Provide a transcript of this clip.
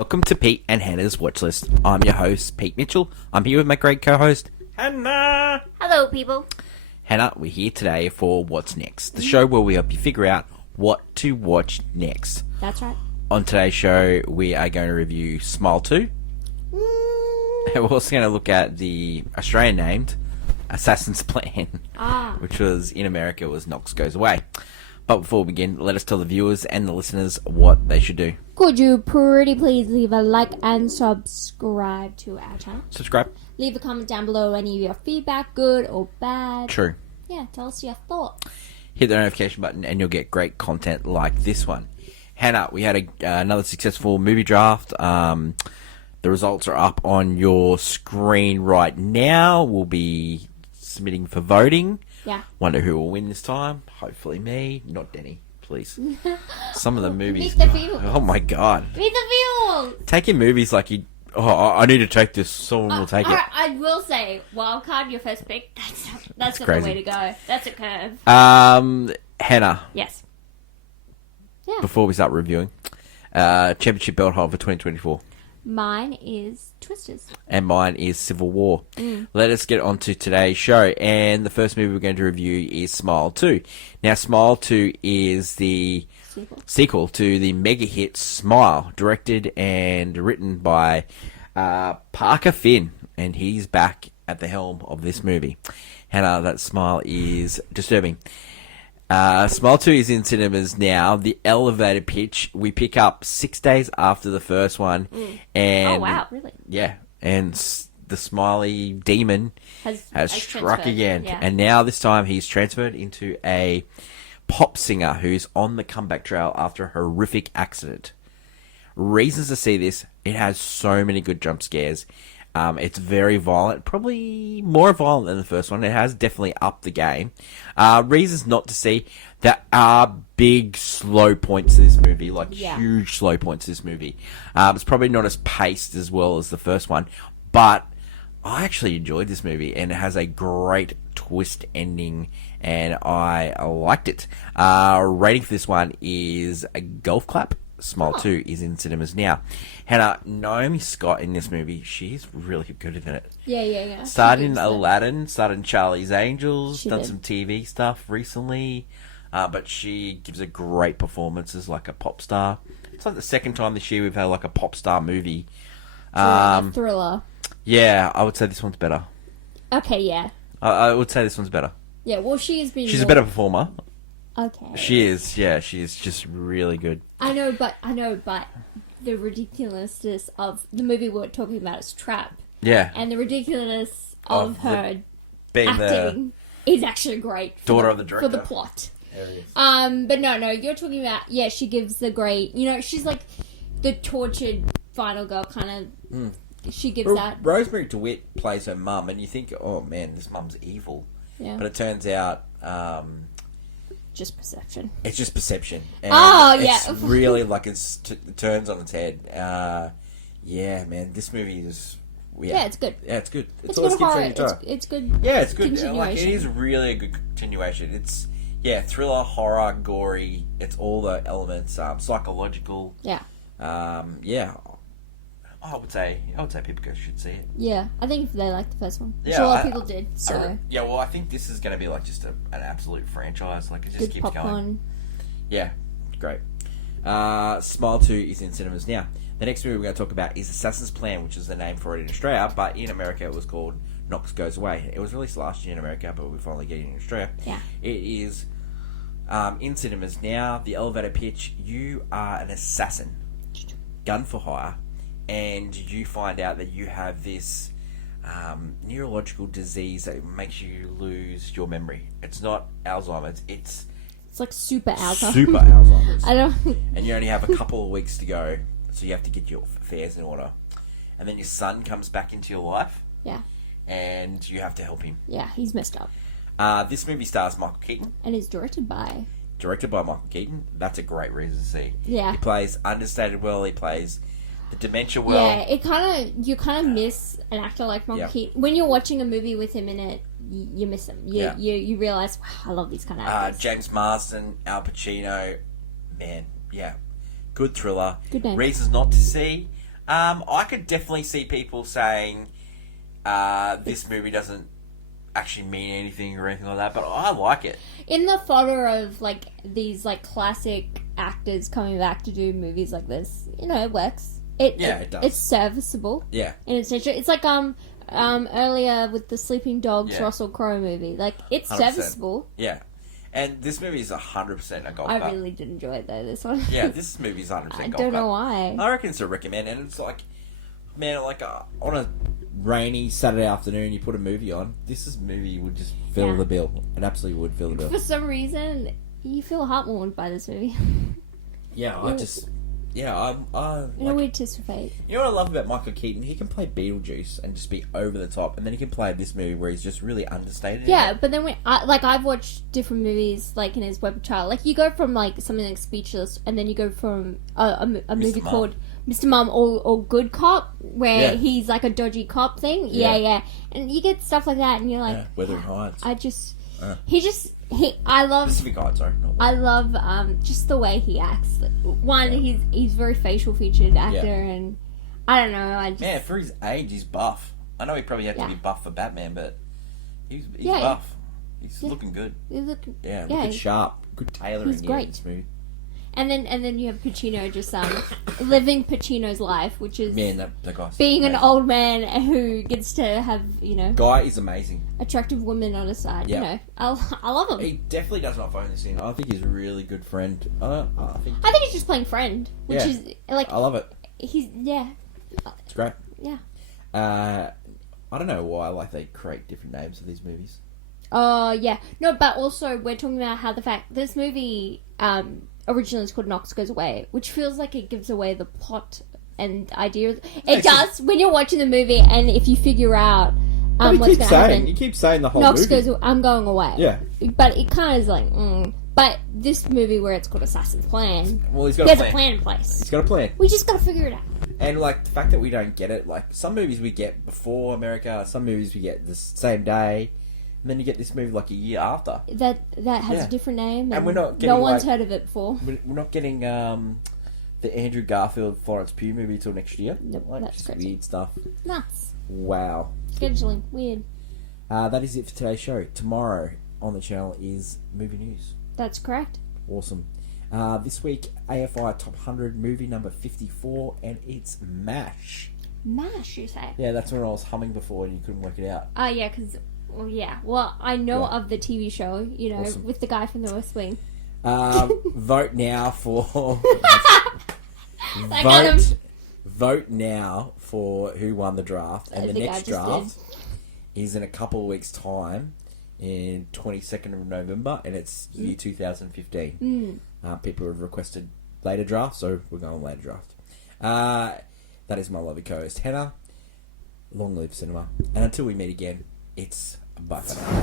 Welcome to Pete and Hannah's Watchlist. I'm your host, Pete Mitchell. I'm here with my great co-host, Hannah. Hello, people. Hannah, we're here today for What's Next, the show where we help you figure out what to watch next. That's right. On today's show, we are going to review Smile 2. And we're also going to look at the Australian named Assassin's Plan, which was in America was Knox Goes Away. But before we begin, let us tell the viewers and the listeners what they should do. Could you pretty please leave a like and subscribe to our channel? Subscribe. Leave a comment down below any of your feedback, good or bad. True. Yeah, tell us your thoughts. Hit the notification button and you'll get great content like this one. Hannah, we had another successful movie draft. The results are up on your screen right now. We'll be submitting for voting. Yeah. Wonder who will win this time. Hopefully me, not Denny, please. Some of the movies. Meet the feels. Oh my god. Meet the feels. Taking movies like you. Oh, I need to take this. Someone will take it. I will say, wildcard, your first pick. That's not crazy. the way to go. That's a curve. Hannah. Yes. Yeah. Before we start reviewing, championship belt hold for 2024. Mine is Twisters. And mine is Civil War. Let us get on to today's show. And the first movie we're going to review is Smile 2. Now, Smile 2 is the sequel to the mega hit Smile, directed and written by Parker Finn. And he's back at the helm of this movie. Hannah, that smile is disturbing. Smile 2 is in cinemas now. The elevator pitch we pick up 6 days after the first one. And Oh, wow, really? yeah, and the smiley demon has struck transferred, again. yeah. And now this time he's transferred into a pop singer who's on the comeback trail after a horrific accident. Reasons to see this, it has so many good jump scares. It's very violent, probably more violent than the first one. It has definitely upped the game. Reasons not to see, there are big slow points to this movie, like huge slow points to this movie. It's probably not as paced as well as the first one, but I actually enjoyed this movie, and it has a great twist ending, and I liked it. Rating for this one is a golf clap. Smile 2 is in cinemas now. Hannah, Naomi Scott in this movie, she's really good in it. Yeah. Started in Aladdin, started in Charlie's Angels, She done did. some TV stuff recently, but she gives a great performance as like a pop star. It's like the second time this year we've had like a pop star movie. A thriller. Yeah, I would say this one's better. Okay, yeah. I would say this one's better. Yeah, well, she has been She's a better performer. Okay. She is, yeah, she is just really good. I know, but the ridiculousness of the movie we're talking about is Trap. Yeah. And the ridiculousness of her Being the acting is actually great. daughter of the director. For the plot. There it is. But no, you're talking about, she gives the great, she's like the tortured final girl kind of, she gives that. Rosemary DeWitt plays her mum, and you think, oh man, this mum's evil. Yeah. But it turns out Just perception. it's just perception. And yeah. It's really like it turns on its head. Yeah, man, this movie is... Yeah, it's good. Yeah, it's good. It's always good horror. keeps you on your toe. It's good. Yeah, it's good. Continuation. Like, it is really a good continuation. It's, thriller, horror, gory. It's all the elements, psychological. Yeah. Yeah. I would say people should see it. Yeah, I think if they liked the first one. Yeah, a lot of people did, so... well, I think this is going to be like just an absolute franchise. Like, it just Good keeps popcorn. going. Yeah, great. Smile 2 is in cinemas now. The next movie we're going to talk about is Assassin's Plan, which is the name for it in Australia, but in America it was called Knox Goes Away. It was released last year in America, but we're finally getting it in Australia. Yeah. It is in cinemas now. The elevator pitch, you are an assassin, gun for hire, and you find out that you have this neurological disease that makes you lose your memory. It's not Alzheimer's, it's like super Alzheimer's. super Alzheimer's. I don't... And you only have a couple of weeks to go, so you have to get your affairs in order. And then your son comes back into your life, Yeah. and you have to help him. Yeah, he's messed up. This movie stars Michael Keaton, And is directed by... directed by Michael Keaton. That's a great reason to see. Yeah. He plays understated well, he plays the dementia well. Yeah, you kind of miss an actor like Michael Keaton. When you're watching a movie with him in it, you miss him. You realise, wow, I love these kind of actors. James Marsden, Al Pacino, man, yeah, good thriller. Good name. Reasons not to see. I could definitely see people saying this movie doesn't actually mean anything or anything like that, but I like it. In the fodder of like these like classic actors coming back to do movies like this, you know, it works. It does. It's serviceable. Yeah. In its nature, it's like earlier with the Sleeping Dogs Russell Crowe movie. Like it's 100%. Serviceable. Yeah. And this movie is 100% a golf I clap. really did enjoy it though. This one. Yeah, this movie is 100% golf I clap. don't know why. I reckon it's a recommend, and it's like, man, like on a rainy Saturday afternoon, you put a movie on. This movie would just fill the bill. It absolutely would fill the bill. For some reason, you feel heartwarmed by this movie. Yeah, I'm in a weird twist of fate. You know what I love about Michael Keaton? He can play Beetlejuice and just be over the top, and then he can play this movie where he's just really understated. Yeah, but then I've watched different movies like in his repertoire. Like you go from like something like Speechless, and then you go from a movie called Mr. Mom or Good Cop, where he's like a dodgy cop thing. Yeah, and you get stuff like that, and you're like, Wuthering Heights. I love Pacific Heights, sorry. I love just the way he acts. One, he's very facial featured actor, and I don't know. Man, for his age, he's buff. I know he probably had to be buff for Batman, but he's buff. He's looking good. He's looking, looking sharp. Good tailoring in this movie. And then you have Pacino just living Pacino's life, which is that guy's being amazing. an old man who gets to have Guy is amazing. Attractive women on his side. You know, I love him. He definitely does not phone this in. I think he's a really good friend. I think he's just playing friend, which is like I love it. It's great. Yeah. I don't know why they create different names for these movies. Yeah. No, but also we're talking about how the fact this movie originally is called Knox Goes Away, which feels like it gives away the plot and idea. It does when you're watching the movie, and if you figure out what's going to happen. You keep saying the whole Knox movie. goes, I'm going away. Yeah. But it kind of is like, But this movie where it's called Assassin's Plan, well, there's a plan in place. He's got a plan. We just got to figure it out. And like the fact that we don't get it, like some movies we get before America, some movies we get the same day. And then you get this movie like a year after. That has a different name. And we're not getting, no one's heard of it before. We're not getting the Andrew Garfield, Florence Pugh movie till next year. Nope, that's crazy. Weird stuff. Nuts. Wow. Scheduling. Weird. That is it for today's show. Tomorrow on the channel is Movie News. That's correct. Awesome. This week, AFI Top 100 movie number 54, and it's MASH. MASH, you say? Yeah, that's when I was humming before and you couldn't work it out. Yeah, because... Well, I know of the TV show, Awesome. with the guy from the West Wing. Vote now for... vote now for who won the draft. And the next draft is in a couple of weeks' time, in 22nd of November, and it's year 2015. People have requested later draft, so we're going later draft. That is my lovely co-host, Hannah. Long live cinema. And until we meet again, it's bye for now.